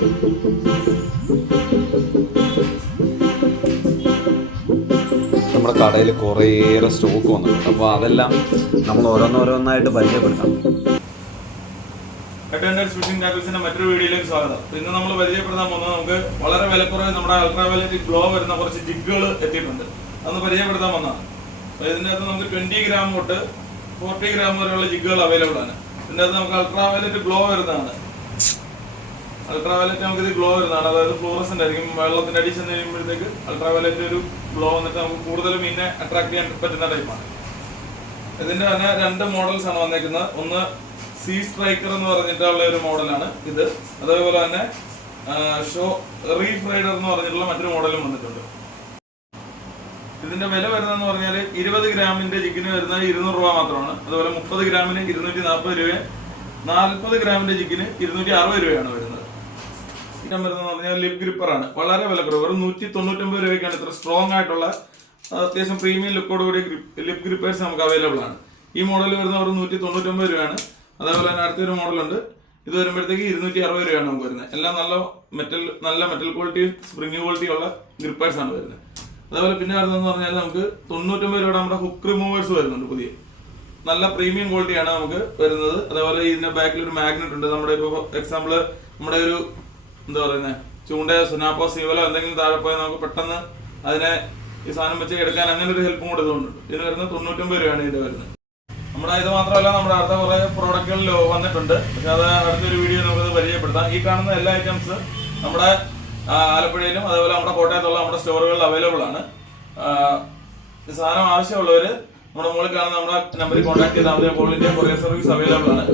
നമ്മുടെ കടയിൽ കുറേയേറെ സ്റ്റോക്ക് വന്നിട്ടുണ്ട്. അപ്പോൾ അതെല്ലാം നമ്മൾ ഓരോന്നോരോന്നായിട്ട് പരിചയപ്പെടുത്താം. ഫിഷിംഗ് ടാക്കിൾസിന്റെ മറ്റൊരു വീഡിയോയിലേക്ക് സ്വാഗതം. ഇന്ന് നമ്മൾ പരിചയപ്പെടുത്താൻ പോകുന്നത് നമുക്ക് വളരെ വിലക്കുറവ് നമ്മുടെ അൾട്രാവയലറ്റ് ഗ്ലോ വരുന്ന കുറച്ച് ജിഗുകൾ എത്തിയിട്ടുണ്ട്. അതൊന്ന് പരിചയപ്പെടുത്താൻ വന്നതാണ്. ഇതിൻ്റെ അകത്ത് നമുക്ക് 20 ഗ്രാം തൊട്ട് 40 ഗ്രാം വരെയുള്ള ജിഗുകൾ അവൈലബിൾ ആണ്. ഇതിൻ്റെ അകത്ത് നമുക്ക് അൾട്രാവയലറ്റ് ഗ്ലോ വരുന്നതാണ്. നമുക്കിത് ഗ്ലോ വരുന്നതാണ്, അതായത് ഫ്ലൂറസെന്റ് ആയിരിക്കും. വെള്ളത്തിന്റെ അടി ചെന്ന് കഴിയുമ്പോഴത്തേക്ക് അൾട്രാവയലറ്റ് ഒരു ഗ്ലോ വന്നിട്ട് നമുക്ക് കൂടുതൽ മീനിനെ അട്രാക്ട് ചെയ്യാൻ പറ്റുന്ന ടൈപ്പാണ്. ഇതിന്റെ തന്നെ 2 മോഡൽസ് ആണ് വന്നേക്കുന്നത്. ഒന്ന് സീ സ്ട്രൈക്കർ എന്ന് പറഞ്ഞിട്ടുള്ള ഒരു മോഡലാണ് ഇത്. അതേപോലെ തന്നെ ഷോ റീഫ് റൈഡർ എന്ന് പറഞ്ഞിട്ടുള്ള മറ്റൊരു മോഡലും വന്നിട്ടുണ്ട്. ഇതിന്റെ വില വരുന്നതെന്ന് പറഞ്ഞാൽ 20 ഗ്രാമിന്റെ ജിഗിന് വരുന്നത് 200 രൂപ മാത്രമാണ്. അതുപോലെ 30 ഗ്രാമിന് 240 രൂപയും 40 ഗ്രാമിന്റെ ജിഗിന് 260 രൂപയാണ് വരുന്നത്. ഇനം വരുന്നതെന്ന് പറഞ്ഞാൽ ലിപ് ഗ്രിപ്പറാണ്. വളരെ വിലക്കുറവ്, വെറും 199 രൂപയ്ക്കാണ് ഇത്ര സ്ട്രോങ് ആയിട്ടുള്ള അത്യാവശ്യം പ്രീമിയം ലുക്കോട് കൂടിയ ലിപ് ഗ്രിപ്പേഴ്സ് നമുക്ക് അവൈലബിൾ ആണ്. ഈ മോഡൽ വരുന്ന വെറും 199 രൂപയാണ്. അതേപോലെ തന്നെ അടുത്തൊരു മോഡലുണ്ട്. ഇത് വരുമ്പോഴത്തേക്ക് 260 രൂപയാണ് നമുക്ക് വരുന്നത്. എല്ലാം നല്ല മെറ്റൽ ക്വാളിറ്റി, സ്പ്രിങ് ക്വാളിറ്റി ഉള്ള ഗ്രിപ്പേഴ്സ് ആണ് വരുന്നത്. അതേപോലെ പിന്നെ വരുന്നതെന്ന് പറഞ്ഞാൽ നമുക്ക് 99 രൂപയുടെ നമ്മുടെ ഹുക്ക് റിമൂവേഴ്സ് വരുന്നുണ്ട്. പുതിയ നല്ല പ്രീമിയം ക്വാളിറ്റിയാണ് നമുക്ക് വരുന്നത്. അതേപോലെ ഇതിന്റെ ബാക്കിൽ ഒരു മാഗ്നറ്റ് ഉണ്ട്. നമ്മുടെ ഇപ്പോൾ എക്സാമ്പിൾ നമ്മുടെ ഒരു എന്താ പറയുന്നത് ചൂണ്ടയോ സുനാപ്പോ സീവലോ എന്തെങ്കിലും താഴെ പോയാൽ നമുക്ക് പെട്ടെന്ന് അതിനെ ഈ സാധനം വെച്ച് എടുക്കാൻ അങ്ങനെ ഒരു ഹെൽപ്പും കൂടെ ഇതുകൊണ്ട്. ഇതിന് വരുന്നത് 99 രൂപയാണ് ഇതിന്റെ വരുന്നത്. നമ്മുടെ ഇത് മാത്രമല്ല, നമ്മുടെ അടുത്ത കുറെ പ്രോഡക്റ്റുകളിൽ വന്നിട്ടുണ്ട്. പക്ഷെ അത് അടുത്തൊരു വീഡിയോ നമുക്കത് പരിചയപ്പെടുത്താം. ഈ കാണുന്ന എല്ലാ ഐറ്റംസ് നമ്മുടെ ആലപ്പുഴയിലും അതേപോലെ നമ്മുടെ കോട്ടയത്തുള്ള നമ്മുടെ സ്റ്റോറുകളിൽ അവൈലബിൾ ആണ്. ഈ സാധനം ആവശ്യമുള്ളവർ നമ്മുടെ മുകളിൽ കാണുന്ന നമ്മുടെ നമ്പറിൽ കോൺടാക്ട് ചെയ്താൽ മതി. All India courier service available ആണ്.